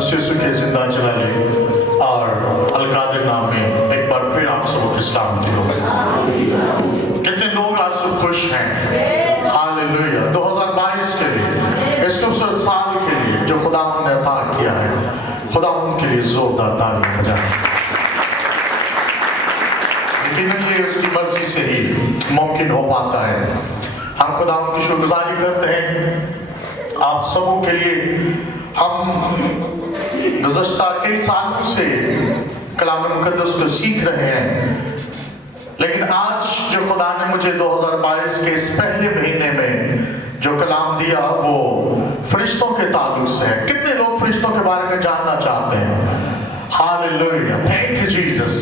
मसीह के जिंदा जलाले और अलकादिर नाम में एक बार फिर आप सबको सलामती हो। कितने लोग आज सब खुश हैं? हालेलुया। 2022 के लिए, इस खूबसूरत साल के लिए जो खुदा ने अता किया है, खुदा उनके लिए जोरदार ताली बजाएं। यकीनन ये उसकी मर्जी से ही मुमकिन हो पाता है। हम खुदा की शुक्रगुजारी करते हैं आप सबों के लिए। हम गुज़श्ता कई सालों से कलाम मुक़द्दस को सीख रहे हैं, लेकिन आज जो खुदा ने मुझे 2022 के इस पहले महीने में जो कलाम दिया वो फरिश्तों के ताल्लुक से है। कितने लोग फरिश्तों के बारे में जानना चाहते हैं? Hallelujah, thank you Jesus.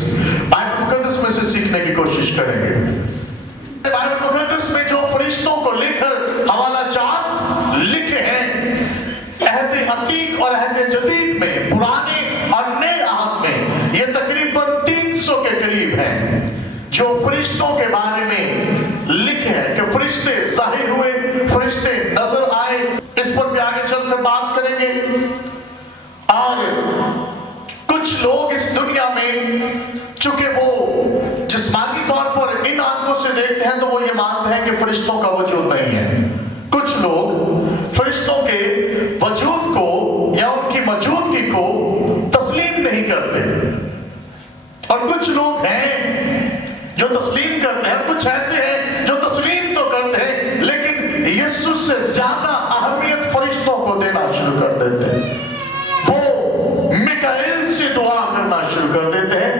Bible मुक़द्दस में से सीखने की कोशिश करेंगे। बाइबल मुक़द्दस में जो फरिश्तों को लेकर हवाला जात लिखे हैं, अहद अतीक और अहद जदीद में, पुराने और नए आहद में, ये तकरीबन 300 के करीब हैं जो फरिश्तों के बारे में लिखे हैं कि फरिश्ते ज़ाहिर हुए, फरिश्ते नजर आए। इस पर भी आगे चलकर बात करेंगे। और कुछ लोग इस दुनिया में, चूंकि वो जिस्मानी तौर पर इन आंखों से देखते हैं, तो वो ये मानते हैं कि फरिश्तों का वजूद नहीं है। कुछ लोग फरिश्तों के वजूद को या उनकी मौजूदगी को तस्लीम नहीं करते, और कुछ लोग हैं जो तस्लीम करते हैं। कुछ ऐसे हैं जो तस्लीम तो करते हैं, लेकिन यीशु से ज्यादा अहमियत फरिश्तों को देना शुरू कर देते हैं। वो मिकाएल से दुआ करना शुरू कर देते हैं,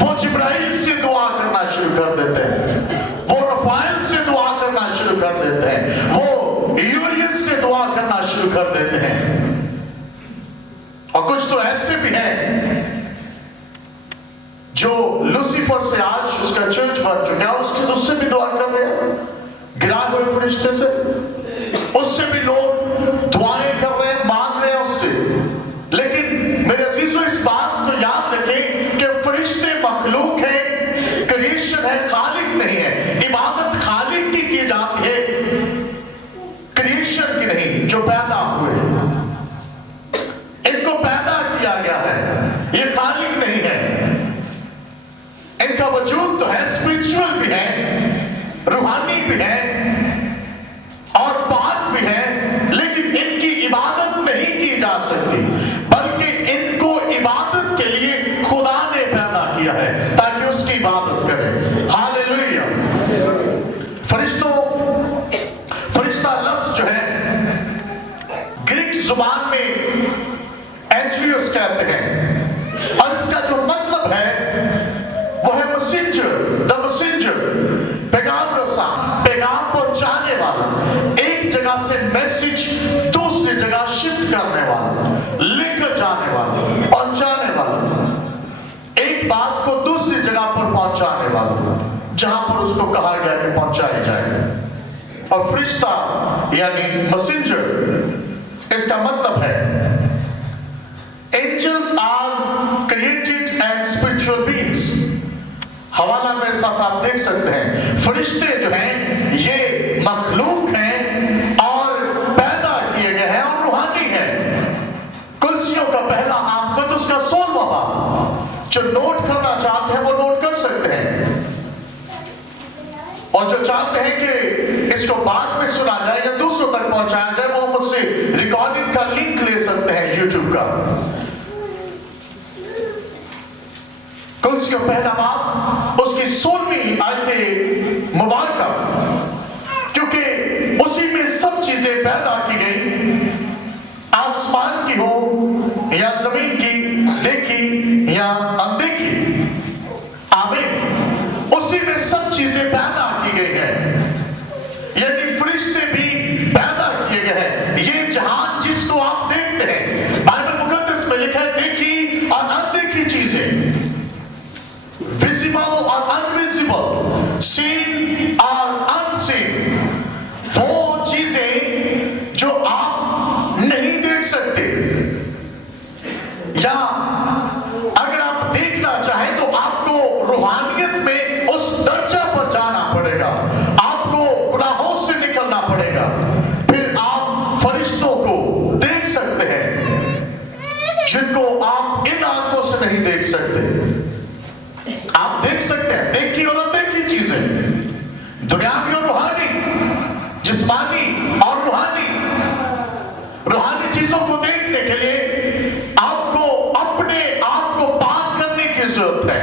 वो जिब्राइल से दुआ करना शुरू कर देते हैं, वो रफाइल से दुआ करना शुरू कर देते हैं, वो यूरियन से दुआ करना शुरू कर देते हैं। और कुछ तो ऐसे भी हैं जो लूसीफर से, आज उसका चर्च बन चुका है, उससे भी दुआ कर रहे हैं, गिरा हुए फरिश्ते से, उससे भी लोग दुआएं कर रहे हैं, मांग रहे हैं उससे। लेकिन मेरे अजीजों, इस बात को याद रखें कि फरिश्ते मखलूक है, क्रिएशन है, खालिक नहीं है। इबादत खालिक की जाती है, क्रिएशन की नहीं, जो पैदा हुए। इनको पैदा किया गया है, ये खालिक नहीं है। इनका वजूद तो है, स्पिरिचुअल भी है, रूहानी भी है और पाक भी है, लेकिन इनकी इबादत नहीं की जा सकती, बल्कि इनको इबादत के लिए खुदा ने पैदा किया है ताकि उसकी इबादत करें। हालेलुया। फरिश्ता लफ्ज जो है ग्रीक जुबान में एंजियोस कहते हैं, और इसका जो मतलब है वो है मैसेंजर, द मैसेंजर, पैगाम रसा, पैगाम पहुंचाने वाला, एक जगह से मैसेज दूसरी जगह शिफ्ट करने वाला, लेकर जाने वाला, पहुंचाने वाला, एक बात को दूसरी जगह पर पहुंचाने वाला जहां पर उसको कहा गया कि पहुंचाई जाए। और फरिश्ता यानी मैसेंजर, इसका मतलब है angels are created and spiritual beings. हवाला मेरे साथ आप देख सकते हैं, फरिश्ते जो हैं ये मखलूक हैं और पैदा किए गए हैं और रूहानी हैं। कुल्सियों का पहला आमखत उसका 16वां बाब, जो नोट करना चाहते हैं वो नोट कर सकते हैं, और जो चाहते हैं कि इसको बाद में सुना जाए या दूसरों तक पहुंचाया जाए, वो मुझसे रिकॉर्डिंग का लिंक ले सकते हैं यूट्यूब का। कुल्सियों पहला बाब, उसकी 16वीं आयत मुबारका, क्योंकि उसी में सब चीजें पैदा की गई, आसमान की हो या जमीन की, देखी या अनदेखी। आमीन। उसी में सब चीजें पैदा की गई हैं, यानी फरिश्ते भी पैदा किए गए हैं। ये जहान जिसको आप देखते हैं, बाइबल मुकद्दस में लिखा है देखी और अनदेखी चीजें, विजिबल और अनविजिबल, सीन और अनसीन, वो चीजें जो आप नहीं देख सकते, या अगर आप देखना चाहें तो आपको रूहानियत में उस दर्जा पर जाना पड़ेगा, आपको गुनाहों से निकलना पड़ेगा, फिर आप फरिश्तों को देख सकते हैं। रूहानी चीजों को देखने के लिए आपको अपने आप को पाक करने की जरूरत है।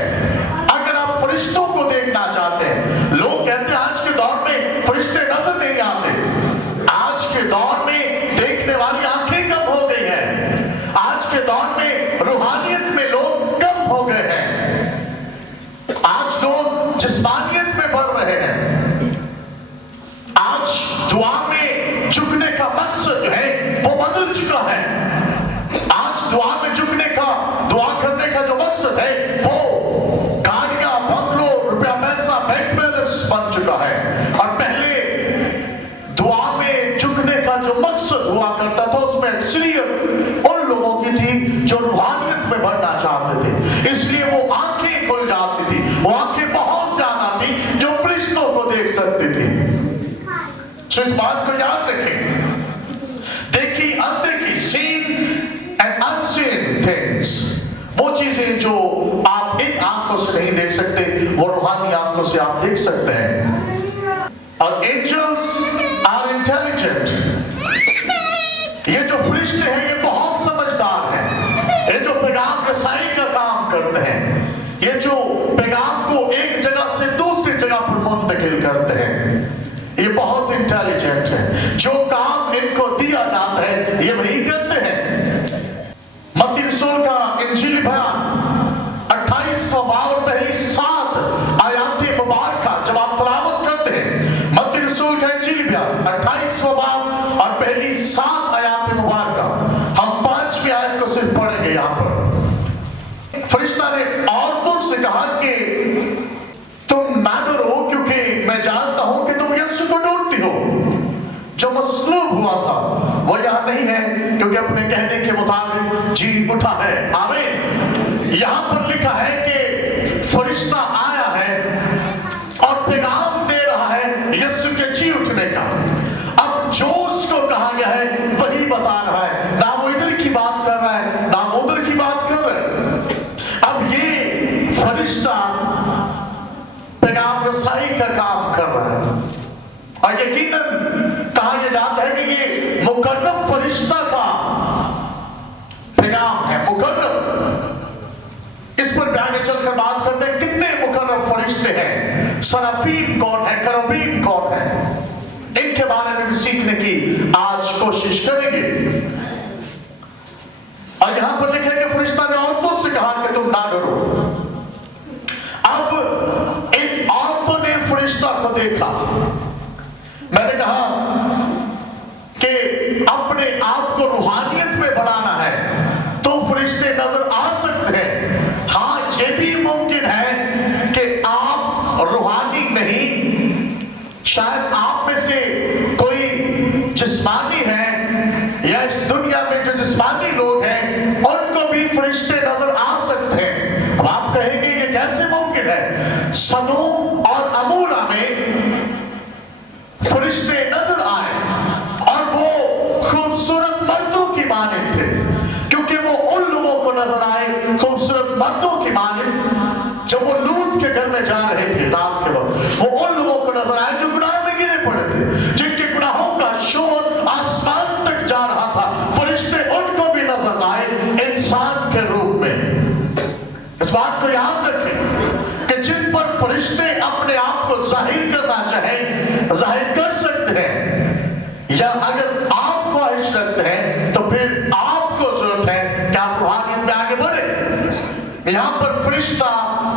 अगर आप फरिश्तों को देखना चाहते हैं, लोग कहते हैं आज के दौर में फरिश्ते नजर नहीं आते। आज के दौर में देखने वाली आंखें कम हो गई हैं। आज के दौर में रूहानियत में लोग कम हो गए हैं। आज लोग जिस्मानियत में बढ़ रहे हैं। आज दुआ में झुकने का मकसद जो है वो बदल चुका है। आज दुआ में झुकने का, दुआ करने का जो मकसद है वो गाड़ियां, बंगलो, रुपया पैसा, बैंक बैलेंस बन चुका है। और पहले दुआ में झुकने का जो मकसद हुआ करता था उसमें अक्सरियत उन लोगों की थी जो रूहानियत में बढ़ना चाहते थे। इसलिए वो आंखें खुल जाती थी, वो आंखें बहुत ज्यादा थी जो फरिश्तों को देख सकती थी। तो इस बात को याद रखें, देखी अनदेखी, सीन एंड अनसीन थिंग्स, वो चीजें जो आप इन आंखों से नहीं देख सकते वो रूहानी आंखों से आप देख सकते हैं। और एंजल्स आर इंटेलिजेंट, ये जो फरिश्ते हैं ये बहुत समझदार हैं। ये जो पैगाम रसाई का काम करते हैं, ये जो पैगाम को एक जगह से दूसरी जगह पर मुंतकिल करते हैं, ये बहुत इंटेलिजेंट है। जो काम इनको दिया जाता है ये वही करते हैं। मत्ती रसूल का इंजील बयान 28वां बाब और पहली 7 आयात मुबारका जब आप तलावत करते हैं, मत्ती रसूल का इंजील बयान 28वां बाब और पहली 7 आयात मुबारका, हम 5वीं आयत को सिर्फ पढ़ेंगे। यहाँ पर फरिश्ता ने औरतों से कहा कि तुम ना डरो, क्योंकि मैं जानता हूं कि तुम यीशु को ढूंढती हो जो मसलूब हुआ था। वो यहां नहीं है क्योंकि अपने कहने के मुताबिक जी उठा है। आमीन। यहां पर लिखा है कि फरिश्ता आया है और पैगाम दे रहा है यीशु के जी उठने का। अब जो उसको कहा गया है वही बता रहा है, ना वो इधर की बात कर रहा है ना वो उधर की बात कर रहा है। अब ये फरिश्ता पैगाम रसाई का काम कर रहा है और यकीनन कहा यह जाता है कि ये मुकर्रम फरिश्ता का पैगाम है। मुकर्रम, इस पर भी आगे चलकर बात करते हैं कितने मुकर्रम फरिश्ते हैं, सराफीम कौन है, करबीम कौन है, इनके बारे में भी सीखने की आज कोशिश करेंगे। और यहां पर लिखा है कि फरिश्ता ने औरतों से कहा कि तुम ना डरो। अब इन औरतों ने फरिश्ता को देखा। मैंने कहा कि अपने आप को रूहानियत में बढ़ाना है तो फरिश्ते नजर आ सकते हैं। हाँ, ये भी मुमकिन है कि आप रूहानी नहीं, शायद आप में से कोई जिस्मानी है या इस दुनिया में जो जिस्मानी लोग हैं उनको भी फरिश्ते नजर आ सकते हैं। अब आप कहेंगे ये कैसे मुमकिन है? सदोम और अमूरा में फरिश्ते नजर आए और वो खूबसूरत मर्दों की मानिंद थे, क्योंकि वो उन लोगों को नजर आए खूबसूरत मर्दों की मानिंद जब वो लूत के घर में जा रहे थे रात के वक्त। वो उन लोगों को नजर आए जो गुनाह में गिरे पड़े थे, जिनके गुनाहों का शोर आसमान तक जा रहा था। फरिश्ते उनको भी नजर आए इंसान के रूप में। इस बात को याद रखें कि जिन पर फरिश्ते अपने आप को जाहिर करना चाहें जाहिर कर सकते हैं, या अगर आप ख्वाहिश रखते हैं तो फिर आपको जरूरत है कि आप रूहानियत में आगे बढ़े। यहां पर फरिश्ता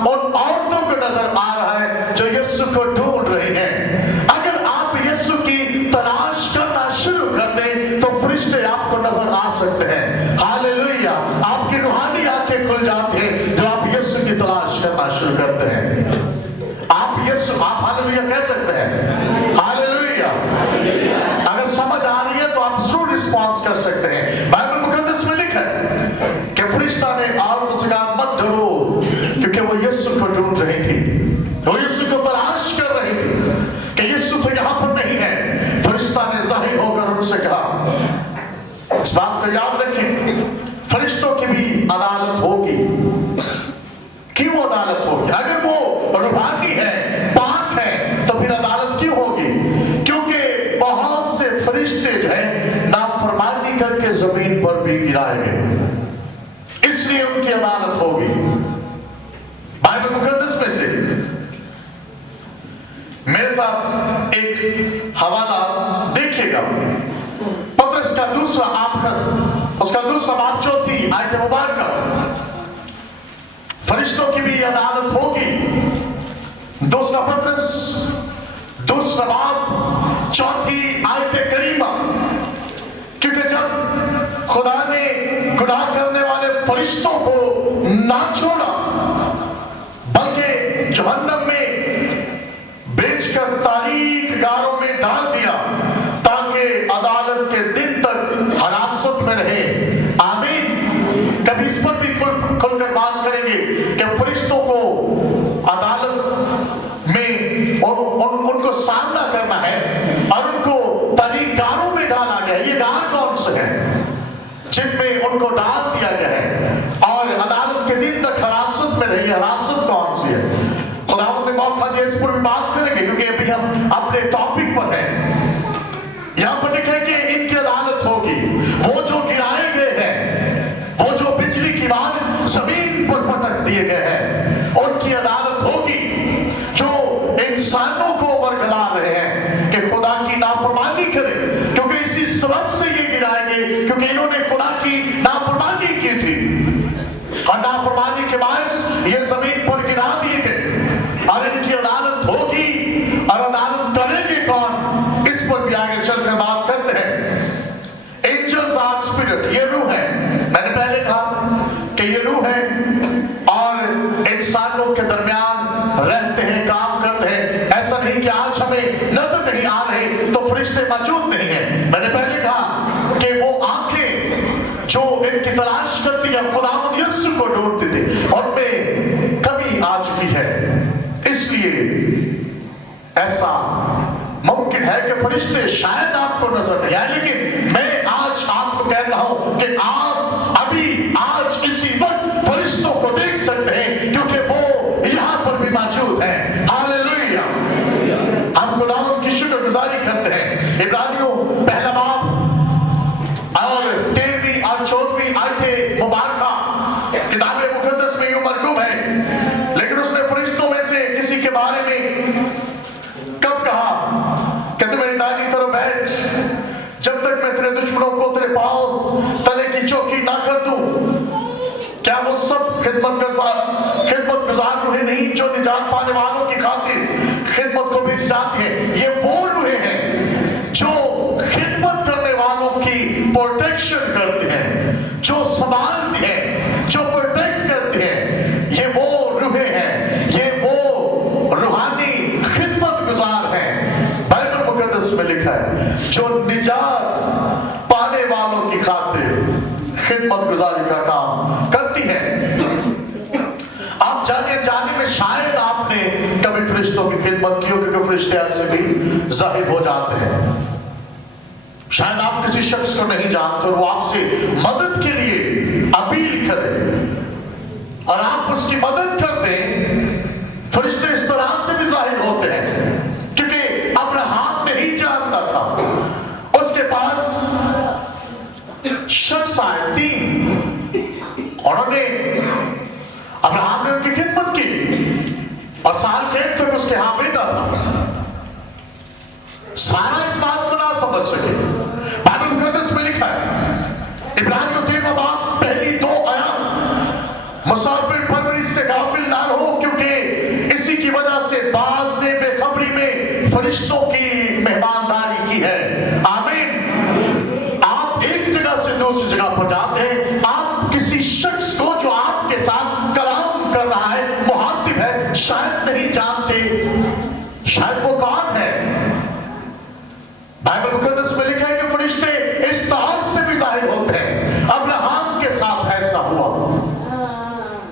उन औरतों को नजर आ रहा है जो यीशु को ढूंढ रही हैं। अगर आप यीशु की तलाश करना शुरू कर दें तो फरिश्ते आपको नजर आ सकते हैं। हालेलुया। आपकी रूहानी आंखें खुल जाती हैं जब आप यीशु की तलाश करना शुरू करते हैं। आप हालेलुया कह सकते हैं। हालेलुया। अगर समझ आ रही है तो आप जरूर रिस्पॉन्स कर सकते हैं। बाइबल मुकद्दस में लिखा है कि फरिश्ता ने औरतों से कहा मत डरो, क्योंकि वो यीशु को ढूंढ रही थी, वो यीशु को तलाश कर रही थी कि यीशु तो यहां पर नहीं है। फरिश्ता ने जाहिर होकर उनसे कहा। इस बात को याद रखें, फरिश्तों की भी अदालत होगी। क्यों अदालत होगी? अगर वो रूहानी है, पाक है, तो फिर अदालत क्यों होगी? क्योंकि बहुत से फरिश्ते जो है नाफरमानी गुलामी करके जमीन पर भी गिराए गए, इसलिए उनकी अदालत होगी। बाइबल मुकद्दस में से मेरे साथ एक हवाला देखिएगा, पतरस का दूसरा उसका दूसरा बाब 4 आयत मुबारक, फरिश्तों की भी अदालत होगी। दूसरा पतरस दूसरा बाब 4 आयत करीमा, क्योंकि जब खुदा ने गुनाह करने वाले फरिश्तों को ना छोड़ा बल्कि जहन्नम में बेचकर तारीख गारों में डाल दिया ताकि अदालत के दिन तक हिरासत में रहे। आमीन। कभी इस पर भी खुलकर बात करेंगे कि फरिश्तों को अदालत में उनको सामना करना है और उनको तारीख गारों में डाला गया। ये गार कौन से हैं जिनमें उनको डाल दिया गया है और अदालत के दिन तक हिरासत में रही? हिरासत कौन सी है? खुदावंद ने मौका दिया, इस पर भी बात करेंगे क्योंकि अभी हम अपने टॉपिक पर हैं। यहां पर लिखा है कि इनकी अदालत होगी। वो जो गिराए गए हैं, वो जो बिजली की मार जमीन पर पटक दिए गए हैं, उनकी अदालत होगी। जो इंसानों को वरगला रहे हैं कि खुदा की नाफरमानी करें, क्योंकि इसी सबब से ये गिराए गए क्योंकि इन्होंने खुदा की नाफरमानी की थी और नाफरमानी के बायस ये जमीन पर गिरा दिए गए। और इनकी अदालत होगी और अदालत करेंगे कौन, इस पर भी आगे चलकर बात करते हैं। एंजल्स आर स्पिरिट, ये रूह है। मैंने पहले कहा कि ये रूह है और इंसानों के दरमियान रहते हैं, काम करते हैं। ऐसा नहीं कि आज हमें नजर नहीं आ रहे तो फरिश्ते मौजूद नहीं है। मैंने पहले कहा कि वो आंखें जो इनकी तलाश करती है खुदावंद यीशु को ढूंढती थी, उनमें कमी आ चुकी है। इसलिए ऐसा मुमकिन है कि फरिश्ते शायद आपको नजर नहीं आए, लेकिन मैं आज आपको कहता हूं कि आप अभी आज इसी वक्त फरिश्तों को देख सकते हैं क्योंकि वो यहां पर भी मौजूद हैं। हालेलुया। हम खुदावंद की शुक्रगुजारी करते हैं। इब्रानियों पहला बाब और 13वीं और 14वीं आयत मुबारक किताब मुकद्दस में यूं मरकूब है, लेकिन उसने फरिश्तों में से किसी के बारे में कब कहा कि तू मेरी दाहिनी तरफ बैठ जब तक मैं तेरे दुश्मनों को तेरे पांव तले की चौकी ना कर दूं? क्या वो सब खिदमत गुजार रूहें नहीं जो निजात पाने वालों की खातिर खिदमत को भेज जाती है? ये वो रूहें हैं जो खिदमत करने वालों की प्रोटेक्शन करते हैं, जो संभालते हैं, जो प्रोटेक्ट करते हैं। ये वो रूहें हैं, ये वो रूहानी खिदमत गुजार हैं। बाइबल मुकद्दस में लिखा है जो निजात पाने वालों की खातिर खिदमत गुजारी का काम करती है। आप जाने में शायद आपने कभी फरिश्तों की खिदमत की हो, क्योंकि फरिश्ते ऐसे भी जाहिर हो जाते हैं। शायद आप किसी शख्स को नहीं जानते और वो आपसे मदद के लिए अपील करे और आप उसकी मदद करते हैं। फरिश्ते इस तरह से भी जाहिर होते हैं क्योंकि अब्राहम नहीं जानता था, उसके पास शख्स आए 3, उन्होंने अब्राहम ने उनकी खिदमत की और साल खेत तक उसके यहां बेटा था। सारा इस बात को ना समझ सके। बाइबल मुकद्दस में लिखा है इब्रानियों 13वां बाब पहली 2 आयत, मुसाफिर परवरिश से गाफिल ना रहो क्योंकि इसी की वजह से बाज ने बेखबरी में फरिश्तों की मेहमानदारी की है। आमीन। आप एक जगह से दूसरी जगह पर जाते हैं, आप किसी शख्स को जो आपके साथ कलाम कर रहा है, मुहातिब है, शायद नहीं जानते शायद वो कौन है। बाइबल मुकद्दस में लिखा है कि फरिश्ते इस तरह से भी जाहिर होते हैं। अब्राहम के साथ ऐसा हुआ,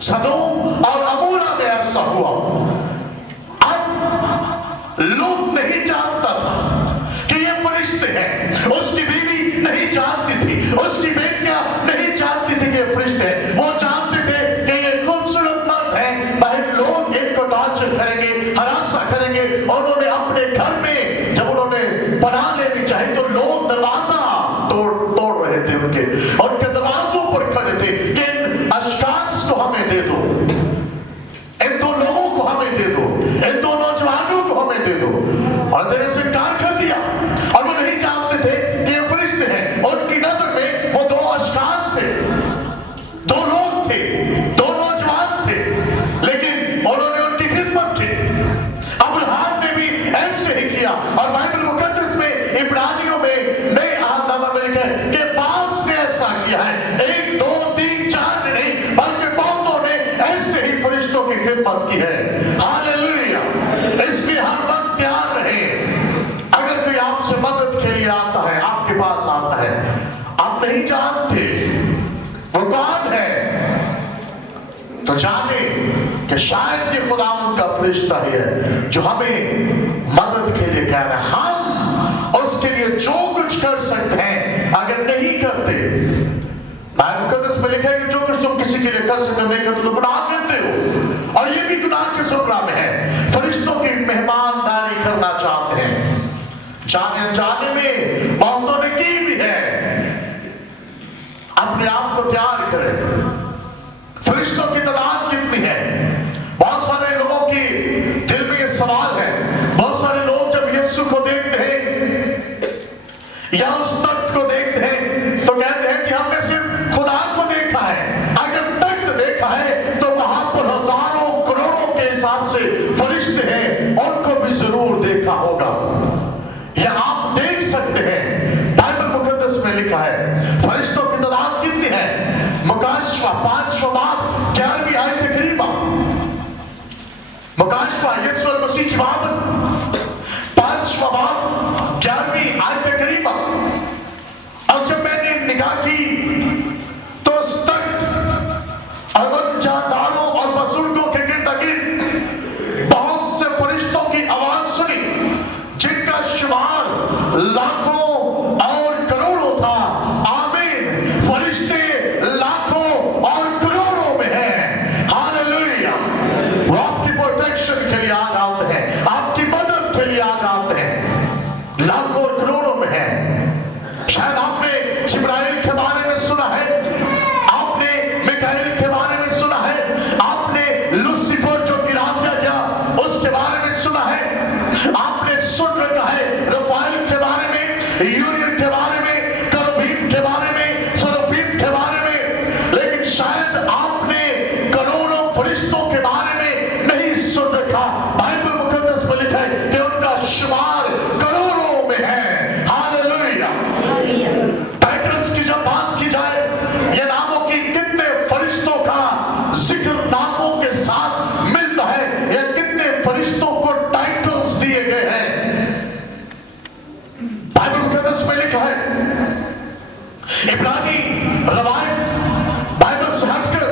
सदोम और अमोरा में ऐसा हुआ। अब लोग नहीं जानता था कि ये फरिश्ते हैं, उसकी बीवी नहीं जानती थी, उसकी बेटियां नहीं जानती थी कि ये फरिश्ते हैं। वो जानते थे कि ये खूबसूरत मर्द हैं, बाहर लोग इनको टॉर्चर करेंगे, हरासा करेंगे। उन्होंने अपने घर में जब उन्होंने पनाह लेनी चाहिए तो लोग दरवाजा तोड़ रहे थे उनके दरवाजों पर खड़े थे कि इन अशखास को हमें दे दो, इन दो लोगों को हमें दे दो, इन दो नौजवानों को हमें दे दो, और देने से इनकार कर दिया। और वो नहीं जानते थे कि ये फरिश्ते हैं। उनकी नजर में वो दो अशखास थे, दो लोग थे, दो नौजवान थे, लेकिन उन्होंने उनकी खिदमत की। अब्राहम ने भी ऐसे ही किया। और बाइबल मुकद्दस में इब्रानियों में नए आदनामा में लिखा है कि बास ने ऐसा किया है। 1 2 3 4 नहीं बल्कि बहुतों ने ऐसे ही फरिश्तों की खिदमत की है। हालेलुया। इसलिए हर वक्त तैयार रहे। अगर कोई आपसे मदद के लिए आता है, आपके पास आता है, आप नहीं जानते वो कौन है, तो जाने कि शायद ये खुदावंद का फरिश्ता ही है जो हमें मदद के लिए कह रहा है। हम उसके लिए जो कुछ कर सकते हैं, अगर नहीं करते, बाइबल मुकद्दस में लिखा है कि जो कुछ तुम किसी के लिए कर सकते हो नहीं करते तो गुनाह करते हो, और ये भी गुनाह के जुमरा में है। फरिश्तों की मेहमानदारी करना चाहते हैं, जाने अनजाने में बहुतों ने की भी है। अपने आप को तैयार करें। फरिश्तों की तादाद कितनी है? बहुत सारे लोगों की दिल में ये सवाल है। बहुत सारे लोग जब यीशु को देखते हैं या उस तख्त को देखते हैं तो कहते हैं कि हमने सिर्फ खुदा को देखा है। अगर तख्त देखा है तो वहां पर हजारों करोड़ों के हिसाब से फरिश्ते हैं, उनको भी जरूर देखा होगा। या आप देख सकते हैं, बाइबल मुकद्दस में लिखा है फरिश्तों की तादाद कितनी है। मुकाशवा 5वां बाब 11वीं आयत करीमा, मुकाशवा यीशु मसीह की बात 5वां बाब 11वीं आयत करीमा। और जब मैंने निगाह की तो उस तख्त और उन जानदारों और बुजुर्गों के गिर्द बहुत से फरिश्तों की आवाज सुनी, जिनका शुमार लाखों और करोड़ों था। आमीन। फरिश्ते लाखों और करोड़ों में हैं। हालेलुया। वो आपकी प्रोटेक्शन के लिए आ जाते हैं, आपकी मदद के लिए आ जाते हैं। लाखों और करोड़ों में हैं। शायद आपने जिब्राइल के बारे में सुना है, आपने मिकाएल के बारे में सुना है, आपने लूसीफर जो गिरा दिया गया उसके बारे में सुना है, आपने सुन रखा है रफाइल के बारे में, यूरियल के बारे में, करूबीम के बारे में, सराफीम के बारे में, लेकिन शायद आपने करोड़ों फरिश्तों के बारे में नहीं सुन रखा। बाइबल मुकद्दस में लिखा है कि उनका शुमार करोड़ों में है। हालेलुया। टाइटल्स की जब बात की जाए, ये नामों की कितने फरिश्तों का जिक्र नामों के साथ मिलता है, या कितने फरिश्तों को टाइटल्स दिए गए हैं। बाइबल मुकद्दस में लिखा है, इब्रानी रवायत बाइबल से हटकर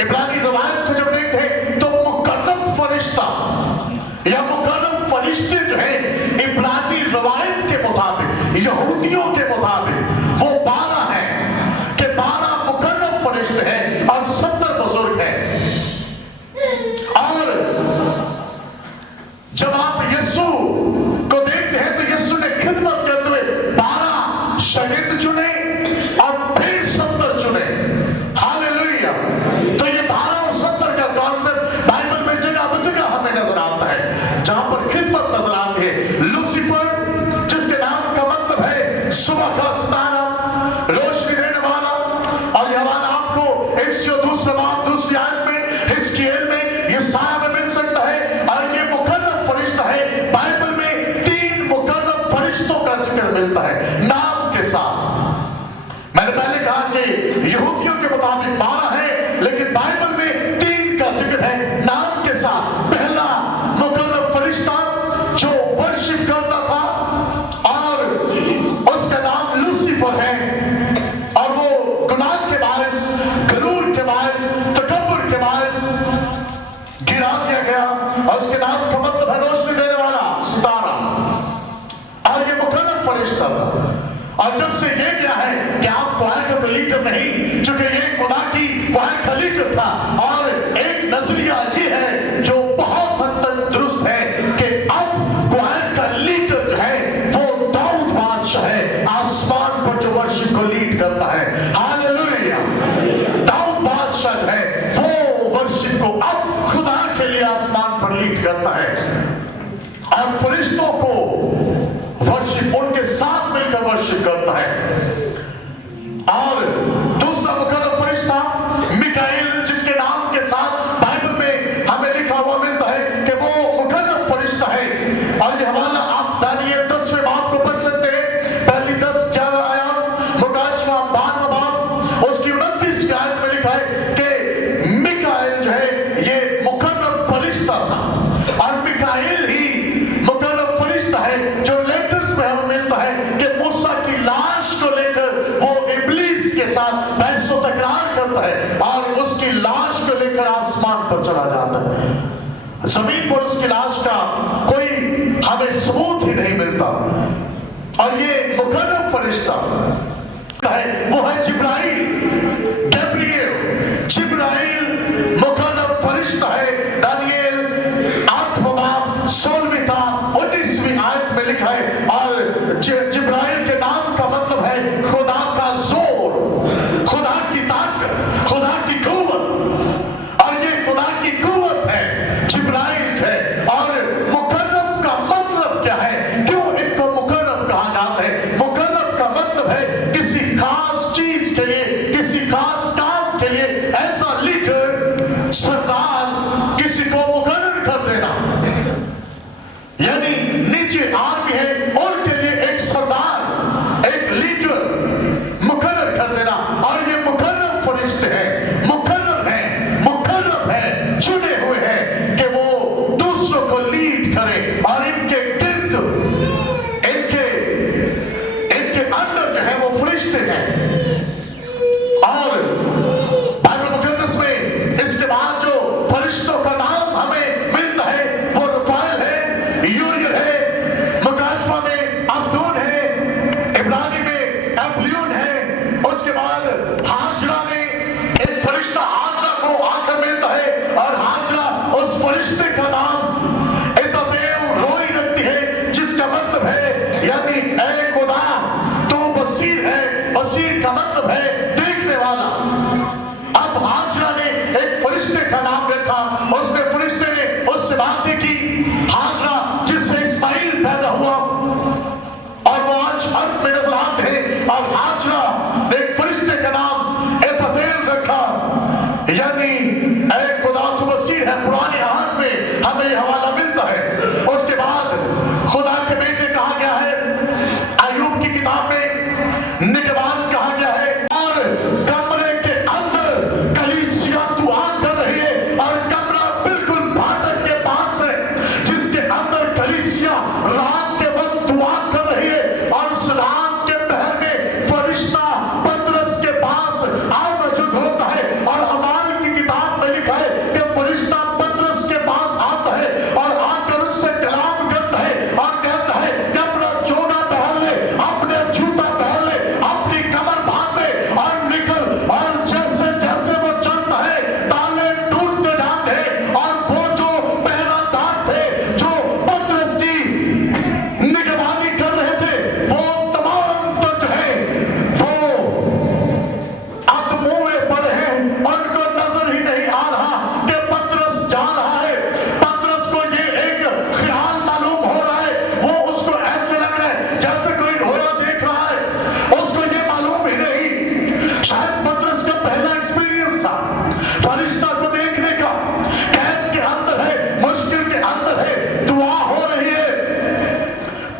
इब्रानी रवायत को जब देखते हैं तो मुकर्रम फरिश्ता या मुकर्रम फरिश्ते जो है इब्रानी रवायत के मुताबिक, यहूदियों के मुताबिक वो 12 हैं कि 12 मुकर्रम फरिश्ते हैं और 70 बुजुर्ग हैं। और जब आप यीशु को देखते हैं तो यीशु ने खिदमत करते हुए 12 शागिर्द चुने और फिर 70 चुने। हालेलुया। तो ये 12 और 70 का कॉन्सेप्ट बाइबल में जगह हमें नजर आता है, जहां पर खिदमत नजर आती है। लूसीफर जिसके नाम का मतलब है सुबह का सितारा, रोशनी देने वाला, और यह वाला आपको 102 बाब 2 आयत में, हिजकियेल में, यशायाह में मिल सकता है। और ये मुकर्रम फरिश्ता है। बाइबल में 3 मुकर्रम फरिश्तों का जिक्र मिलता है नाम के साथ। मैंने पहले कहा कि यहूदियों के मुताबिक 12 है, लेकिन बाइबल में 3 का जिक्र है नाम के साथ। पहला मुकर्रम फरिश्ता जो वर्शिप करता था और उसका नाम लूसीफर है, और वो गुनाह के बायस, गरूर के बायस, तकब्बुर के बायस गिरा दिया गया, और उसके नाम का मतलब है रोशनी देने वाला, सितारा। और ये मुकर्रम फरिश्ता था। और जब से ये क्या है कि आप क्वायर का लीडर नहीं, चूंकि ये खुदा की क्वायर का लीडर था। और एक नजरिया ये है जो बहुत हद तक दुरुस्त है कि अब क्वायर का लीडर जो है वो दाऊद बादशाह है, आसमान पर जो वर्शिप को लीड करता है। हालेलुया। दाऊद बादशाह जो है वो वर्शिप को अब खुदा के लिए आसमान पर लीड करता है और फरिश्तों को वर्शिप उनके साथ मिलकर वर्शिप करता है। और दूसरा मुकर्रम फरिश्ता मिकाएल, जिसके नाम के साथ बाइबल में हमें लिखा हुआ मिलता है कि वो मुकर्रम फरिश्ता है। और ये हवाला आप दानियल 10वें बाब को पढ़ सकते हैं, पहली 10-11 आयत, मुकाशवा 12वां बाब उसकी 29वीं आयत में लिखा है कि मिकाएल जो है ये मुकर्रम फरिश्ता था। और मिकाएल ही मुकर्रम फरिश्ता है जो लेटर्स में हमें मिलता है कि मूसा की लाश को लेकर वो इब्लीस के साथ बहस व तकरार करता है और उसकी लाश को लेकर आसमान पर चला जाता है। जमीन पर उसकी लाश का कोई हमें सबूत ही नहीं मिलता। और ये मुकर्रम फरिश्ता है वो है जिब्राइल, गैब्रिएल। जिब्राइल मुकर्रम फरिश्ता है। दानियल 8वां बाब 16वीं था 19वीं आयत में लिखा है। और जिब्राइल के नाम का मतलब है खुदा का जोर, खुदा की ताकत, खुदा की कुव्वत। और ये खुदा की कुव्वत है जिब्राइल है। और मुकर्रम का मतलब क्या है, क्यों इनको मुकर्रम कहा जाता है? मुकर्रम का मतलब है किसी खास चीज के लिए, किसी खास काम के लिए ऐसा लीडर, सरदार किसी को मुकर्रर कर देना। यानी नीचे आर्मी है उनके लिए एक सरदार, एक लीडर मुकर्रर कर देना। और ये मुकर्रम फरिश्ते हैं, मुकर्रर हैं, मुकर्रम हैं, चुने हुए हैं कि वो दूसरों को लीड करें और इनके गिर्द, इनके अंदर जो है वो फरिश्ते हैं। और बाइबल मुकद्दस में इसके बाद जो फरिश्तों का नाम हमें मिलता है वो रफाएल है, यूरियल है, मुकाशवा में अब्दून है, इब्रानी में एब्लियून है। उसके बाद हाजरा में एक फरिश्ता हाजरा को आकर मिलता है और हाजरा उस फरिश्ते का नाम इताबेल रोई रखती है, जिसका मतलब है यानी ऐ खुदा तो बसीर है। बसीर का मतलब है देखने वाला। अब हाजरा ने एक फरिश्ते का नाम रखा, उसने फरिश्ते ने उससे बातें की। हाजरा जिससे इस्माइल पैदा हुआ और वो आज अर्थ में नजर आते हैं। और हाजरा ने एक फरिश्ते का नाम एतबेल रखा, यानी ऐ खुदा तू बसीर है। पुराने आहद में हमें यह हवाला मिलता है। उसके बाद खुदा के बेटे कहा गया है, अय्यूब की किताब में निगहबान कहा गया है। और कमरे के अंदर कलीसिया दुआ कर रही है और कमरा बिल्कुल फाटक के पास है, जिसके अंदर कलीसिया रात के वक्त दुआ कर रही है। और उस रात के पहर में फरिश्ता पतरस के पास आ मौजूद होता है। और अमाल की किताब में लिखा है कि फरिश्ता पतरस के पास आता है और आकर उससे कलाम करता है और कहता है कि अपना चोगा पहन ले, अपने जूता पहन ले, अपनी कमर बांध ले और निकल। और जैसे जैसे वो चलता है ताले टूटते जाते हैं। और वो जो पहरादार थे जो पतरस की निगरानी कर रहे थे, वो तमाम तो जो है वो अधमुए पड़े हैं। उनको नजर ही नहीं आ रहा कि पतरस जा रहा है। पतरस को ये एक ख्याल मालूम हो रहा है, वो उसको ऐसे लग रहा है जैसे कोई रोया देख रहा है। उसको ये मालूम ही नहीं, शायद पतरस का पहला एक्सपीरियंस था फरिश्ता को देखने का। कैद के अंदर है, मुश्किल के अंदर है, दुआ हो रही है।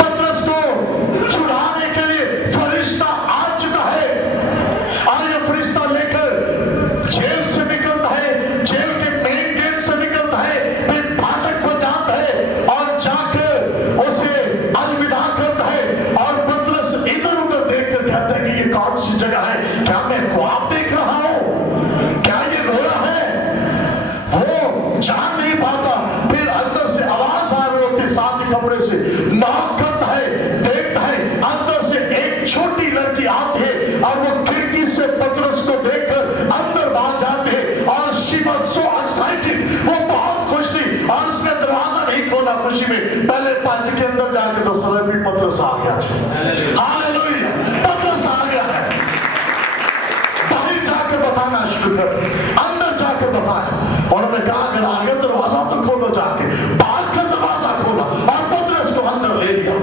पतरस को छुड़ाने के लिए फरिश्ता आ चुका है और ये फरिश्ता लेकर जेल से निकलता है, जेल के मेन गेट से निकलता है, फिर फाटक पर जाता है और जाकर उसे अलविदा करता है। और पतरस इधर उधर देखकर कहता है कि ये कौन सी जगह है, क्या मैं ख्वाब देख रहा हूं, क्या ये रोया है? वो जान नहीं पाता। फिर अंदर से आवाज आ रही होती, साथ ही कमरे से नॉक करता है, देखता है अंदर से एक छोटी लड़की आती है और वो खिड़की से पतरस को देखकर अंदर भाग जाते हैं। और she was so excited, वो बहुत खुश थी और उसने दरवाजा नहीं खोला खुशी में, पहले पांच के अंदर जाके तो समय भी पतरस आ गया। हालेलुया, पतरस आ गया है। जो कर अंदर जाकर बताए। उन्होंने कहा अगर आगे दरवाजा तो खोलो, जाके बाहर का दरवाजा खोला और पतरस को अंदर ले लिया।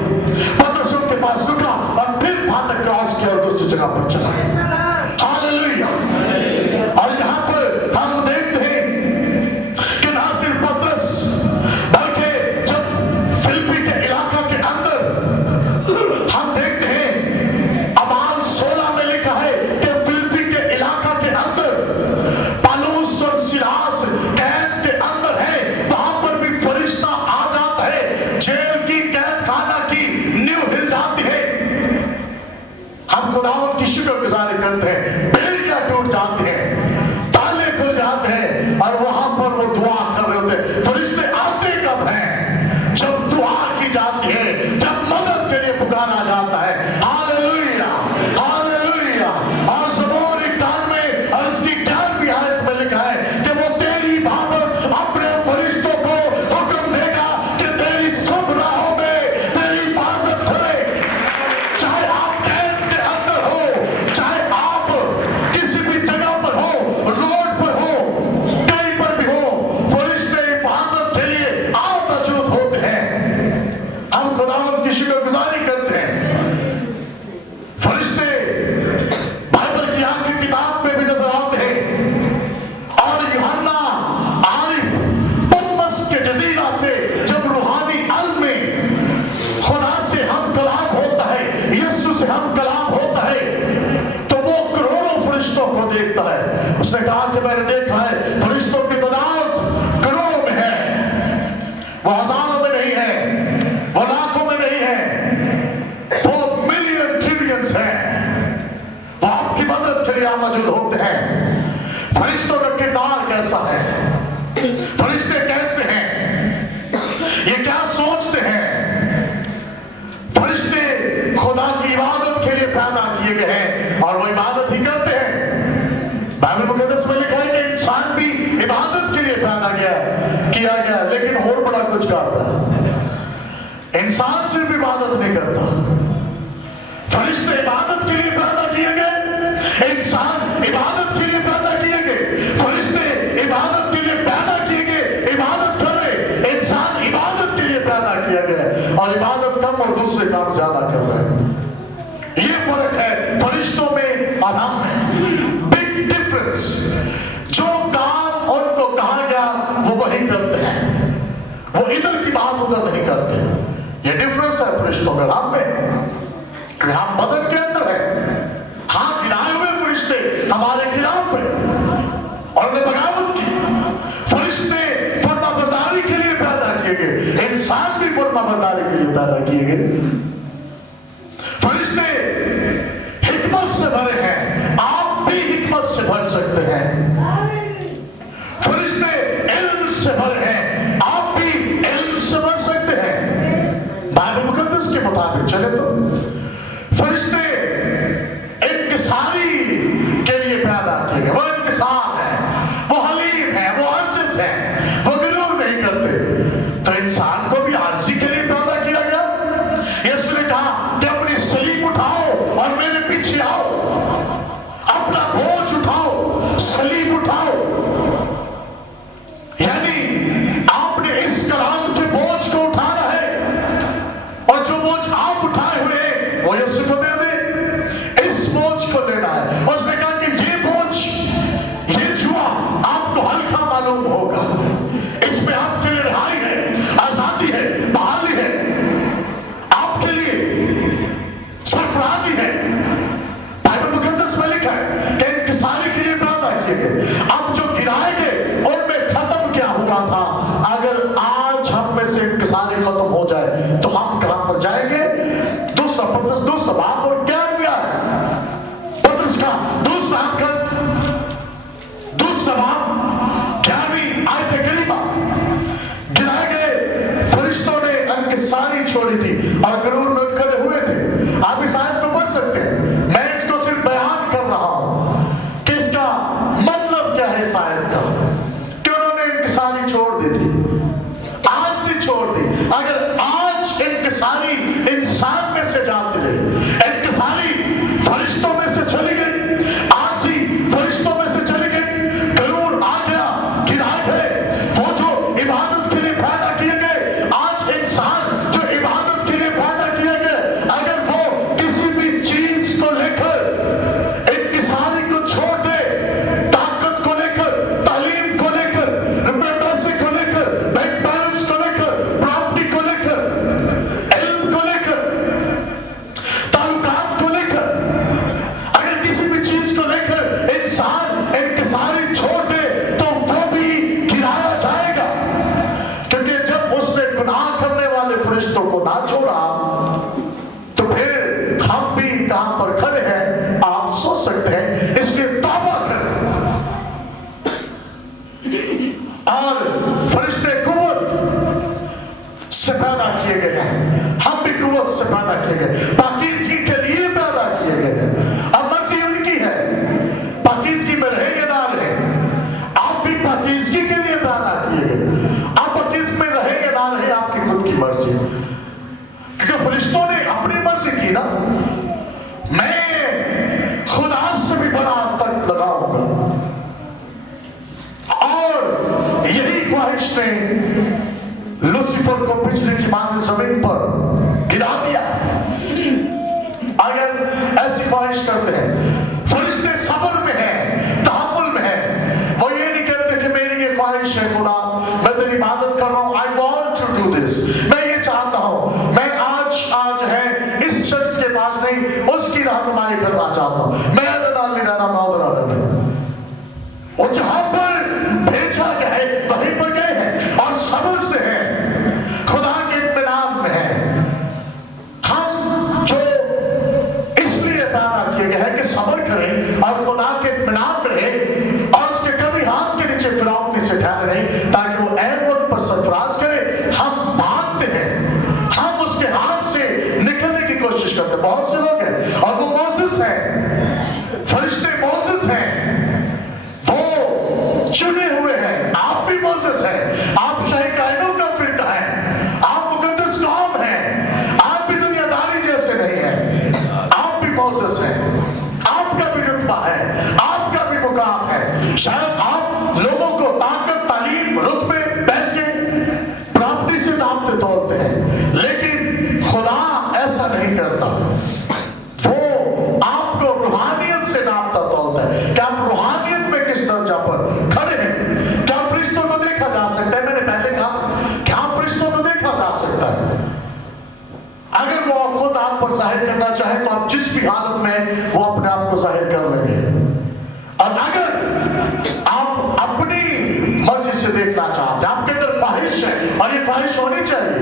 पतरस उनके पास रुका और फिर फाटक क्रॉस किया और दूसरी जगह पर चला गया। हालेलुया। और यहाँ पर हम देखते हैं कि ना सिर्फ पतरस बल्कि जब फिलिप्पी के इलाका के अंदर हम देखते हैं अमाल 16 में लिखा है कि फिलिप्पी के इलाका के अंदर पौलुस और सिलास कैद के अंदर है, वहां पर भी फरिश्ता आ जाता है, जेल की कैद खाना की नींव हिल जाती है। हम खुदावंद की शुक्रगुजारी करते हैं, बेड़ियां टूट जाती हैं, ताले खुल जाते हैं और वहां पर वो दुआ कर रहे होते हैं। फरिश्ते आते कब हैं? जब दुआ की जाती है, जब मदद के लिए पुकारा जाता है। Hallelujah, hallelujah. और ज़बूर 91 में और उसकी 11वीं आयत में लिखा है कि वो तेरी बाबत अपने फरिश्तों को हुक्म देगा कि तेरी सब राहों में तेरी हिफाजत करे। चाहे आप कैद के अंदर हो, चाहे आप किसी भी जगह पर हो, रोड पर हो, कहीं पर भी हो, फरिश्ते हिफाजत के लिए आप मौजूद होते हैं। हम खुदावंद की शुक्रगुजारी करते हैं। फरिश्ते बाइबल की आखिरी किताब में भी नजर आते हैं। और यूहन्ना आरिफ पतमस के जजीरा से जब रूहानी अल्म में खुदा से हम कलाम होता है, यीशु से हम कलाम होता है, तो वो करोड़ों फरिश्तों को देखता है। उसने कहा कि मैंने देखा है फरिश्तों की तादाद करोड़ों में है, वो हजारों में नहीं है, वो लाखों में नहीं है, वो मिलियन ट्रिलियंस है। वो आपकी मदद के लिए मौजूद होते हैं। फरिश्तों का किरदार कैसा है? फरिश्ते कैसे हैं? ये क्या सोचते हैं? फरिश्ते खुदा की इबादत के लिए पैदा किए गए हैं और वो इबादत ही करते हैं। बाइबल मुकद्दस में लिखा है कि इंसान भी इबादत के लिए पैदा किया गया, लेकिन और बड़ा कुछ करता है। इंसान सिर्फ इबादत नहीं करता, फरिश्ते इबादत के लिए पैदा किए गए, इंसान इबादत के लिए पैदा किए गए। फरिश्ते इबादत के लिए पैदा किए गए, इबादत कर रहे, इंसान इबादत के लिए पैदा किया गया और इबादत कम और दूसरे काम ज्यादा कर रहे हैं। ये फर्क है फरिश्तों में और हम में, बिग डिफरेंस। जो काम उनको कहा गया वो वही करते हैं, वो इधर की बात उधर नहीं करते। ये डिफरेंस है फरिश्तों में हम में। हम बदन के अंदर है, हाँ गिनाए हुए फरिश्ते हमारे खिलाफ है और उन्हें बगावत की। फरिश्ते फर्माबरदारी के लिए पैदा किए गए, इंसान भी फर्माबरदारी के लिए पैदा किए गए। फरिश्ते हिकमत से भरे हैं, आप भी हिकमत से भर सकते हैं। फरिश्ते इल्म से भरे हैं, आप भी इल्म से भर सकते हैं। बाइबल मुकद्दस के मुताबिक चले तो फरिश्ते इंकिसारी के लिए पैदा किए गए। वो इंकिसार है, वो हलीम है, वो आजिज़ है, वो गुरूर नहीं करते। तो इंसान को भी आरसी के लिए पैदा किया गया। यीशु ने कहा कि अपनी सलीब उठाओ और मेरे पीछे आओ, अपना बोझ उठाओ, सलीब उठाओ। यानी आपने इस कलाम के बोझ को उठाना है और जो बोझ आप उठाए हुए वो यीशु को दे दे, इस बोझ को लेना है। उसने कहा कि ये बोझ, ये जुआ आपको हल्का मालूम होगा, इसमें आपके लिए रिहाई है, आजादी है, बहाली है, आपके लिए सरफराजी है। बाइबल मुकद्दस में लिखा है कि ने लूसीफर को बिजली की मांग जमीन पर गिरा दिया। अगर ऐसी ख्वाहिश करते हैं, फरिश्ते सब्र में हैं, तहम्मुल में हैं, वो ये नहीं कहते कि मेरी ये ख्वाहिश है खुदा, मैं तेरी इबादत कर रहा हूं, I want to do this, मैं ये चाहता हूं, मैं आज है इस शख्स के पास नहीं उसकी रहनुमाई करना चाहता हूं, मैं वो जहां पर भेजा गया है वहीं पर गए हैं और सब्र से हैं, खुदा के इत्मीनान में हैं। हम जो इसलिए पैदा किए गए हैं कि सब्र करें और खुदा के इत्मीनान में रहें और उसके कभी हाथ के नीचे फिरौती से ठहरे नहीं, ताकि वो ऐन वक्त पर सरफराज करे। हम भागते हैं, हम उसके हाथ से निकलने की कोशिश करते हैं। बहुत से लोग हैं और वो मोसेस हैं, फरिश्ते मोसेस हैं, वो चुने हुए हैं। आप भी मोसेस हैं, आप शाही कायनों का फिरका है, आप मुकद्दस कौम हैं, आप भी दुनियादारी जैसे नहीं हैं, आप भी मोसेस हैं, आपका भी रुतबा है, आपका भी मुकाम है। शायद आप लोगों को ताकत, तालीम, रुतबे, पैसे, प्रॉपर्टी से नापते तोलते हैं, लेकिन खुदा ऐसा नहीं करता। वो आपको रूहानियत से नापता तोलता है कि आप रूहानियत में किस दर्जा पर खड़े हैं। क्या फरिश्तों को देखा जा सकता है? मैंने पहले कहा क्या फरिश्तों को देखा जा सकता है? अगर वो खुद आप पर जाहिर करना चाहे तो आप जिस भी हालत में वो अपने आप को जाहिर कर लेंगे। और अगर आप अपनी मर्जी से देखना चाहते हैं, आपके अंदर ख्वाहिश है और ये ख्वाहिश होनी चाहिए,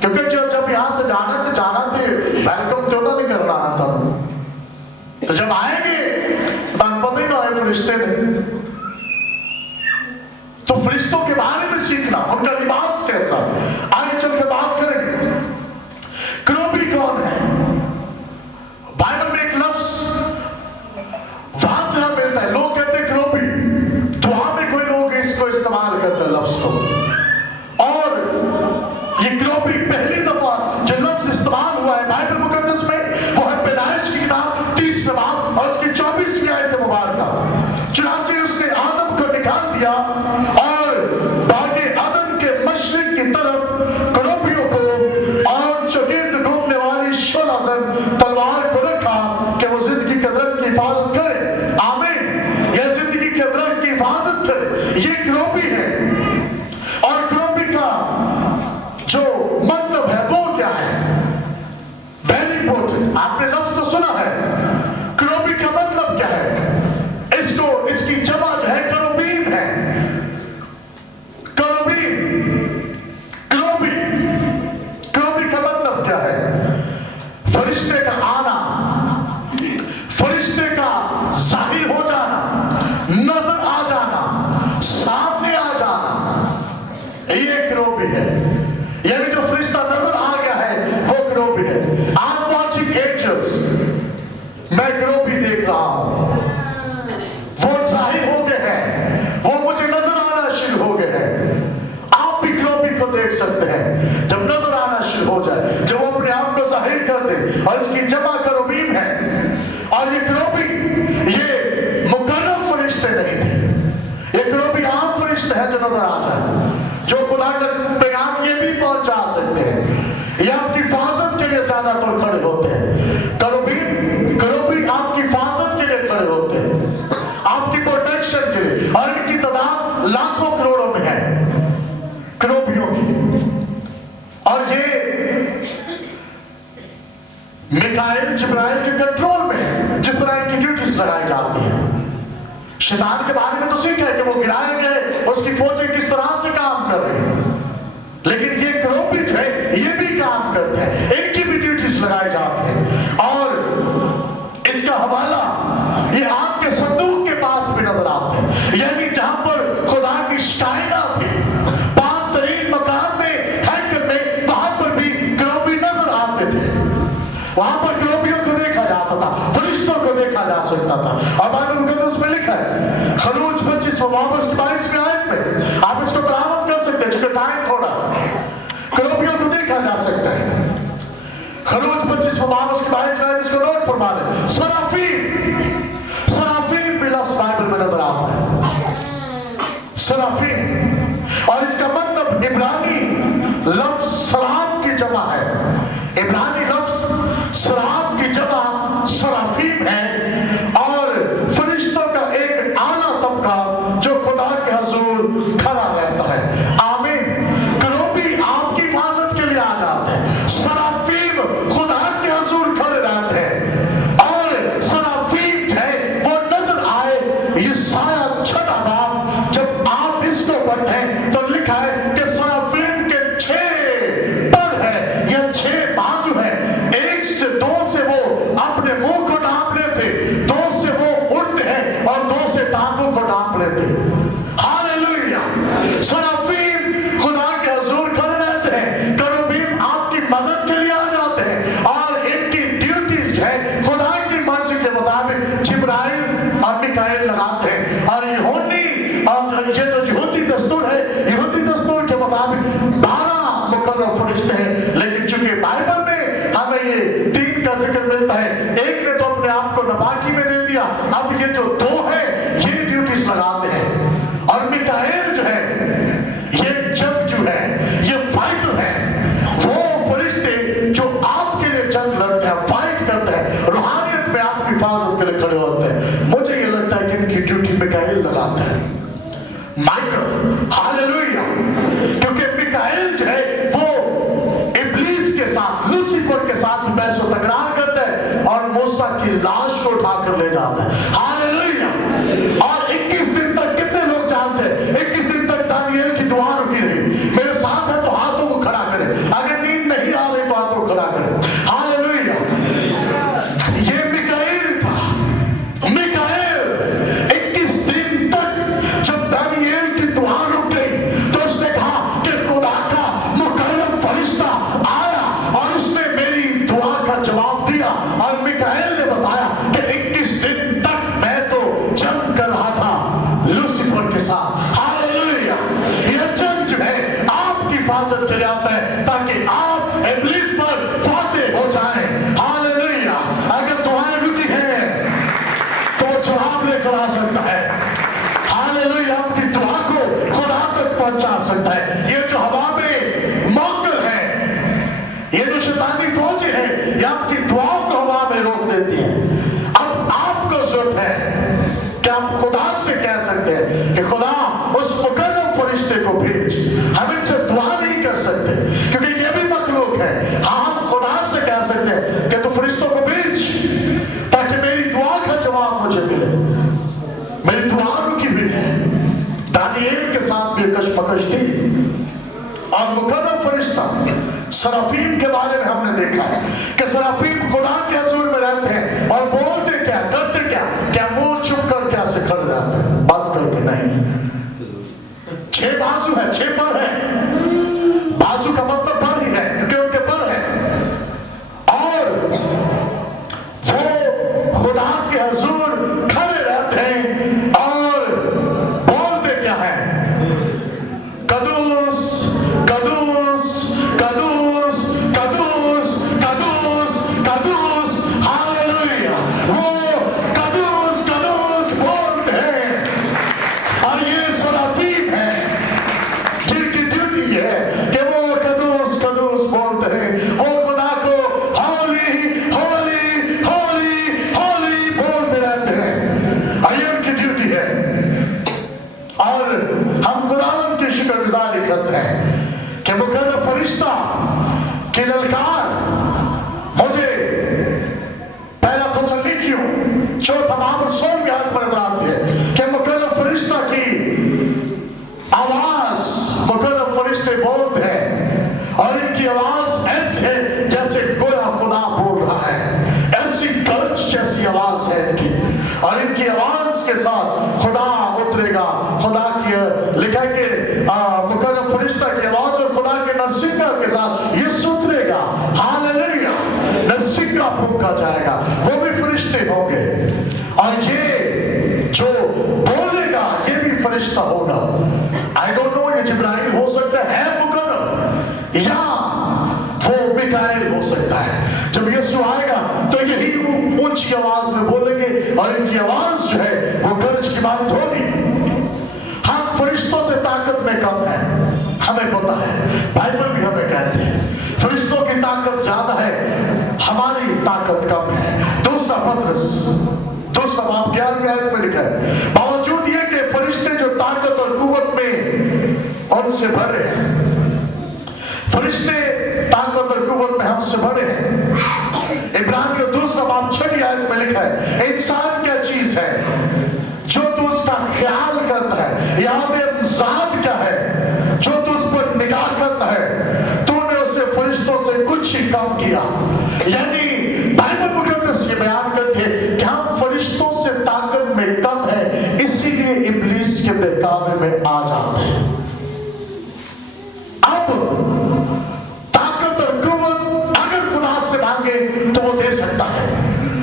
क्योंकि जब यहां से जाना तो वेलकम तो नहीं करना आना था, तो जब आएंगे तो पता ही ना है फरिश्ते ने, तो फरिश्तों के बारे में सीखना, उनका लिबास कैसा, आगे चल के बात करेंगे। क्रोबी कौन है? बाइबल में एक लफ्ज वहां से मिलता है, लोग कहते हैं क्रोबी, दुआ में कोई लोग इसको इस्तेमाल करते हैं लफ्ज को, और ये क्रोबी पहली दफा जो लफ्ज इस्तेमाल हुआ है बाइबल मुकद्दस में वो है पैदाइश की किताब 30 बाब और उसकी 24वीं आयत मुबारका। चुनांचे उसने आदम को निकाल दिया और बागे आदम के मशरिक की तरफ क्रोबियों को और चौगिर्द घूमने वाली शोलाजन तलवार को रखा कि वो जिंदगी के दरख्त की हिफाजत करे। आमीन। यह जिंदगी के दरख्त की हिफाजत करे, ये क्रोबी है। और क्रोबी का जो मतलब है वो क्या है? Very important. आपने लफ्ज तो सुना है, क्रोबी का मतलब क्या है? इसकी जमा जो है करोबीम है। करोबीम, क्रोबी का मतलब क्या है? फरिश्ते का आना, फरिश्ते का जाहिर हो जाना, नजर आ जाना, सामने आ जाना, ये क्रोबी है। यानी जो फरिश्ता नजर आ गया है वो क्रोबी है। आई एम वॉचिंग एंजल्स, मैं क्रोबी देख रहा हूं, वो जाहिर हो गए हैं, वो मुझे नजर आना शुरू हो गए हैं। आप भी क्रोबी को देख सकते हैं जब नजर आना शुरू हो जाए, जब वो अपने आप को जाहिर कर दे, और इसकी जमा करोबीम है। और ये क्रोबी ये मुकर्रम फरिश्ते नहीं थे, ये क्रोबी आम फरिश्ते हैं जो नजर आ जाए, जो खुदा का पैगाम ये भी पहुंचा सकते हैं। ये आपकी हिफाजत के लिए ज्यादातर खड़े होते हैं। करोबी आपकी हिफाजत के लिए खड़े होते हैं, आपकी प्रोटेक्शन के लिए, और इनकी तादाद लाखों करोड़ों में है क्रोबियों की। और ये मिकाएल जिब्राइल के कंट्रोल में है, जिस तरह इनकी ड्यूटीज लगाई जाती है। शैतान के बारे में तो सीखा है कि वो गिराए गए, उसकी फौजें किस तरह से काम कर रही हैं, लेकिन ये क्रोबी जो है ये भी काम करते हैं, इनकी भी ड्यूटीज लगाई जाती हैं। और इसका हवाला ये आपके संदूक के पास भी नजर आते हैं, यानी जहां पर खुदा की शाइना थी, पाक तरीन मकान में, हैकल में, वहां पर भी क्रोबी नजर आते थे। वहां पर क्रोबियों को देखा जाता था, फरिश्तों को देखा जा सकता था। और बाइबल मुकद्दस में लिखा है खरूज 25 बाब उसकी 22वीं आयत में, आप इसको बरामद कर सकते हैं, चूंकि टाइम थोड़ा, क्रोबियों को देखा जा सकता है। खरूज 25 बाब उसकी 22वीं आयत, इसको नोट फरमा लें। सराफीम भी लफ्ज बाइबल में नजर आता है, सराफीम। और इसका जमा है। इब्रानी लफ्ज सराफ की जमा सराफीम है और फरिश्तों का एक आला तबका जो खुदा के हुजूर खड़ा रहता है। आमीन। करूबी आपकी हिफाजत के लिए आ जाते हैं, सराफीम खुदा के हुजूर खड़े रहते हैं और सराफीम है वो नजर आए। ये साया छठा बाब जब आप इसको पढ़ें तो लिखा है कि सराफीम के 6 पर है या 6 बाजू है। एक से 2 से वो अपने मुंह को ढांप लेते, 2 से वो उड़ते हैं और 2 से टांगों को ढांप लेते। हालेलुया। सराफीम खुदा के हुजूर खड़े रहते हैं, करूबीम आपकी मदद के लिए आ जाते हैं और इनकी ड्यूटीज है खुदा की मर्जी के मुताबिक जिब्राइल और मिकाएल लगाते हैं। और यूहन्नी और ये जो यहूदी दस्तूर है, यहूदी दस्तूर के मुताबिक 12 मुकर्रर फरिश्ते हैं, लेकिन चूंकि बाइबल में हमें ये 3 का जिक्र मिलता है, एक ने तो अपने आप को नबाकी में दे दिया, अब ये जो 2 है ये ड्यूटीज लगाते हैं। और मिकाएल जो है ये जंगजू है, ये फाइटर है, वो फरिश्ते जो आपके लिए जंग लड़ते हैं, फाइट करते हैं, रूहानियत में आपकी हिफाजत के लिए खड़े होते हैं। मुझे ये लगता है कि इनकी ड्यूटी मिकाएल लगाते हैं, माइकल। हालेलुया। क्योंकि मिकाएल जो है वो इब्लीस के साथ, लूसीफर के साथ बहस व तकरार करता है और मूसा की लाश को उठाकर ले जाता है। हालेलुया। और 21 दिन तक कितने लोग जानते हैं 21 दिन तक दानियेल की दुआ रुकी रही। मेरे साथ है तो हाथों को खड़ा करें, अगर नींद नहीं आ रही तो हाथों को खड़ा करें। हालेलुया। ये मिकाएल था। मिकाएल 21 दिन तक जब दानियेल की दुआ रुक गई तो उसने कहा कि खुदा का मुकर्रम फरिश्ता आया और उसने मेरी दुआ का जवाब दिया। और मिकाएल ने बताया कि 21 दिन तक मैं तो जंग कर रहा था लूसीफर के साथ। हालेलुया। यह जंग जो है आपकी हिफाजत के लिए आता है ताकि आप इब्लीस पर फातेह हो जाएं। हालेलुया। अगर दुआएं रुकी हैं तो जवाब लेकर आ सकता है। हालेलुया। आपकी दुआ को खुदा तक पहुंचा सकता है। ये जो हवा में मौकल है, ये जो शैतानी फौजें हैं, ये आपकी दुआओं को हवा में रोक देती है। अब आपको जरूरत है कि आप खुदा से कह सकते हैं कि खुदा उस मुकर्रम फरिश्ते को भेज। हम इनसे दुआ नहीं कर सकते क्योंकि ये भी मखलूक है। हाँ, हम खुदा से कह सकते हैं कि तू फरिश्तों को भेज ताकि मेरी दुआ का जवाब मुझे मिले। मेरी दुआ रुकी हुई है। दानियेल के साथ भी कशमकश थी। और मुकर्रम फरिश्ता सराफीम के बारे में हमने देखा है कि सराफीम खुदा के हुजूर में रहते हैं और बोलते क्या, करते क्या, क्या मुंह छुप कर क्या से खड़े रहते हैं, बंद करके नहीं। 6 बाजू है, 6 पर है। बाजू का मतलब पर ही है क्योंकि उनके पर है। और वो खुदा के हुजूर खड़े रहते हैं और बोलते क्या है, कदूस कदूस कदूस कदूस कदूस कदूस। हालेलुया। वो कदूस कदूस बोलते हैं। और ये सराफीम है जिनकी ड्यूटी है कि वो कदूस कदूस बोलते हैं। वो खुदा को होली होली होली होली बोलते रहते हैं। और ये उनकी ड्यूटी है। और हम खुदावंद की शुक्रगुजारी करते हैं कि मुकर्रम फरिश्ता की ललकार मुझे पहला तसल्लीकियों 4 बाब 16 के हाथ पर नजर आती है कि मुकर्रम फरिश्ता की आवाज, मुकर्रम फरिश्ते बोलते हैं और इनकी आवाज ऐसी है जैसे गोया खुदा बोल रहा है। ऐसी गर्ज जैसी आवाज है इनकी। और इनकी आवाज के साथ खुदा उतरेगा। खुदा की लिखा है कि मुकर्रम फरिश्ता की आवाज और खुदा के नरसिंगा के साथ ये उतरेगा। हालेलुया। नरसिंगा फूंका जाएगा, वो भी फरिश्ते होंगे। और ये जो बोलेगा ये भी फरिश्ता होगा। आई डोंट नो, ये जिब्राइल हो सकता है मुकर्रम, या वो मिकाएल हो सकता है। जब यीशु आएगा तो यही ऊंची आवाज में बोलेंगे और इनकी आवाज जो है वो गरज की मानद होगी। हम फरिश्तों से ताकत में कम हैं, हमें पता है। बाइबल भी हमें कहते हैं फरिश्तों ज्यादा है, हमारी ताकत कम है। दूसरा पत्रस 2:11 आयत में लिखा है, बावजूद ये कि फरिश्ते जो ताकत और कुव्वत में उनसे भरे हैं, फरिश्ते ताकत और कुव्वत में हमसे भरे हैं। इब्रानियों 2:6 आयत में लिखा है, इंसान क्या चीज है जो तू उसका ख्याल करता है, याद ज़ात क्या है जो तू उस पर निगाह करता है, तूने उसे फरिश्तों से कुछ ही कम किया। यानी बाइबल मुकद्दस ये बयान करते हैं कि हम फरिश्तों से ताकत में कम है, इसीलिए इब्लीस के बहकावे में आ जाते हैं। अब ताकत और कुव्वत अगर खुदा से मांगे तो वो दे सकता है।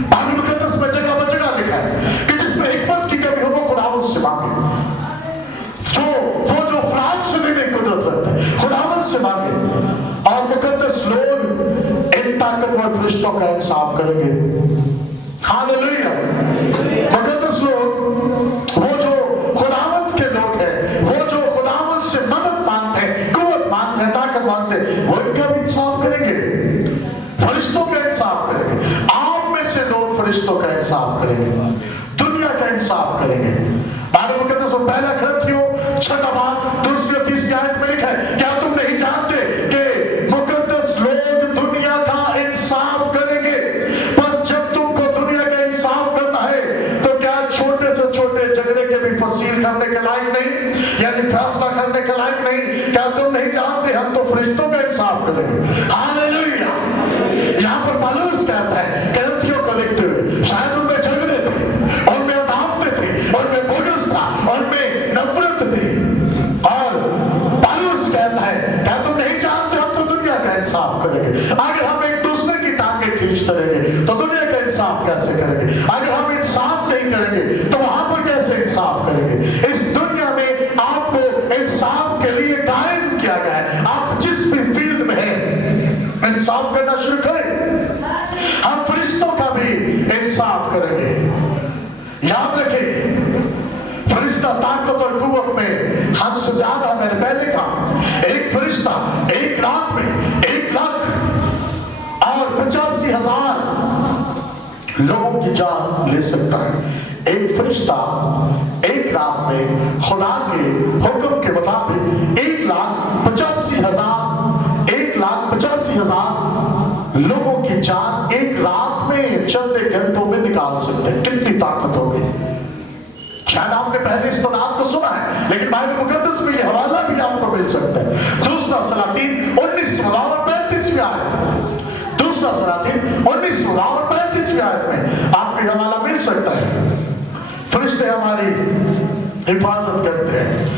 बाइबल मुकद्दस में जगह बजगह लिखा है कि जिसमें हिकमत की कमी हो वो खुदावंद से मांगे, जो फराज से देने की कुदरत रखता है खुदावंद से मांगे। और मुकद्दस लोग इन ताकतवर फरिश्तों का इंसाफ करेंगे। हालेलुया। मुकद्दस लोग, वो जो खुदावंद के लोग हैं, वो जो खुदावंद से मदद मांगते हैं, कुव्वत मांगते हैं, ताकत मांगते हैं, वो इनका भी इंसाफ करेंगे, फरिश्तों का इंसाफ करेंगे। आप में से लोग फरिश्तों का इंसाफ करेंगे, दुनिया का इंसाफ करेंगे। बाइबल मुकद्दस में पहला कुरिन्थियों 6:2-3 आयत में लिखा है, क्या तुम नहीं जानते कि मुकद्दस लोग दुनिया का इंसाफ करेंगे? बस जब तुमको दुनिया का इंसाफ करना है तो क्या छोटे से छोटे झगड़े के भी फसील करने के लायक नहीं, यानी फैसला करने के लायक नहीं? क्या तुम नहीं जानते हम तो फरिश्तों का इंसाफ करेंगे? हालेलुया। यहाँ पर पौलुस कहता है कुरिन्थियों को लिखते हुए, शायद उनमें झगड़े थे, उनमें अदावतें थी, उनमें बुग़्ज़ था, उनमें नफरत थी, और पौलुस कहता है क्या तुम नहीं जानते हम तो दुनिया का इंसाफ करेंगे। अगर हम एक दूसरे की टांगें खींचते रहेंगे तो दुनिया का इंसाफ कैसे करेंगे? अगर हम इंसाफ नहीं करेंगे तो वहां पर कैसे इंसाफ करेंगे? इस दुनिया में आपको इंसाफ के लिए कायम किया गया है। आप जिस भी फील्ड में हैं इंसाफ करना शुरू करें। हम फरिश्तों का भी इंसाफ करेंगे। याद रखें, फरिश्ता ताकत और कुव्वत में हमसे ज्यादा, मैंने पहले कहा, एक फरिश्ता एक रात में 1,85,000 लोगों की जान ले सकता है। एक फरिश्ता एक रात में खुदा के हुक्म के मुताबिक 1,85,000 लोगों की जान एक रात में चंद घंटों में निकाल सकते हैं। कितनी ताकत होगी! शायद आपने पहले इस बात को सुना है, लेकिन बाइबल मुकद्दस में ये हवाला भी आपको मिल सकता है। 2 सलातीन 19:35 आयत, 2 सलातीन 19:35 आयत में आपको ये हवाला मिल सकता है। फरिश्ते हमारी हिफाजत करते हैं।